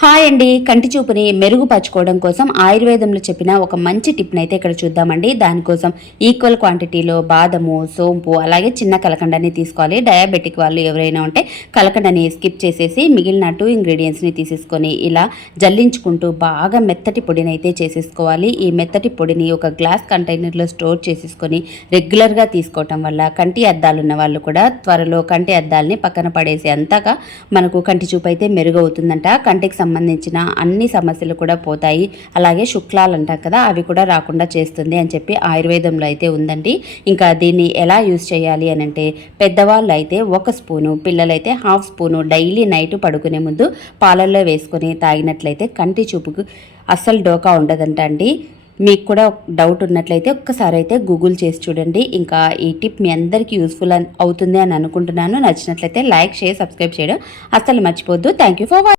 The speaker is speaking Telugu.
హాయ్ అండి. కంటి చూపుని మెరుగుపరచుకోవడం కోసం ఆయుర్వేదంలో చెప్పిన ఒక మంచి టిప్ని అయితే ఇక్కడ చూద్దామండి. దానికోసం ఈక్వల్ క్వాంటిటీలో బాదము, సోంపు అలాగే చిన్న కలకండని తీసుకోవాలి. డయాబెటిక్ వాళ్ళు ఎవరైనా ఉంటే కలకండని స్కిప్ చేసేసి మిగిలిన 2 ఇంగ్రీడియంట్స్ని తీసేసుకొని ఇలా జల్లించుకుంటూ బాగా మెత్తటి పొడిని అయితే చేసేసుకోవాలి. ఈ మెత్తటి పొడిని ఒక గ్లాస్ కంటైనర్లో స్టోర్ చేసేసుకొని రెగ్యులర్గా తీసుకోవటం వల్ల కంటి అద్దాలు ఉన్న వాళ్ళు కూడా త్వరలో కంటి అద్దాలని పక్కన పడేసి అంతగా మనకు కంటి చూపు అయితే మెరుగవుతుందంట. కంటికి సంబంధించిన అన్ని సమస్యలు కూడా పోతాయి. అలాగే శుక్లాలు అంటాం కదా, అవి కూడా రాకుండా చేస్తుంది అని చెప్పి ఆయుర్వేదంలో అయితే ఉందండి. ఇంకా దీన్ని ఎలా యూజ్ చేయాలి అని అంటే, పెద్దవాళ్ళు అయితే 1 స్పూను, పిల్లలైతే 1/2 స్పూను డైలీ నైట్ పడుకునే ముందు పాలల్లో వేసుకొని తాగినట్లయితే కంటి చూపుకు అస్సలు డోకా ఉండదంట అండి. మీకు కూడా డౌట్ ఉన్నట్లయితే ఒక్కసారి అయితే గూగుల్ చేసి చూడండి. ఇంకా ఈ టిప్ మీ అందరికీ యూస్ఫుల్ అవుతుంది అని అనుకుంటున్నాను. నచ్చినట్లయితే లైక్, షేర్, సబ్స్క్రైబ్ చేయడం అస్సలు మర్చిపోద్దు. Thank you for watching.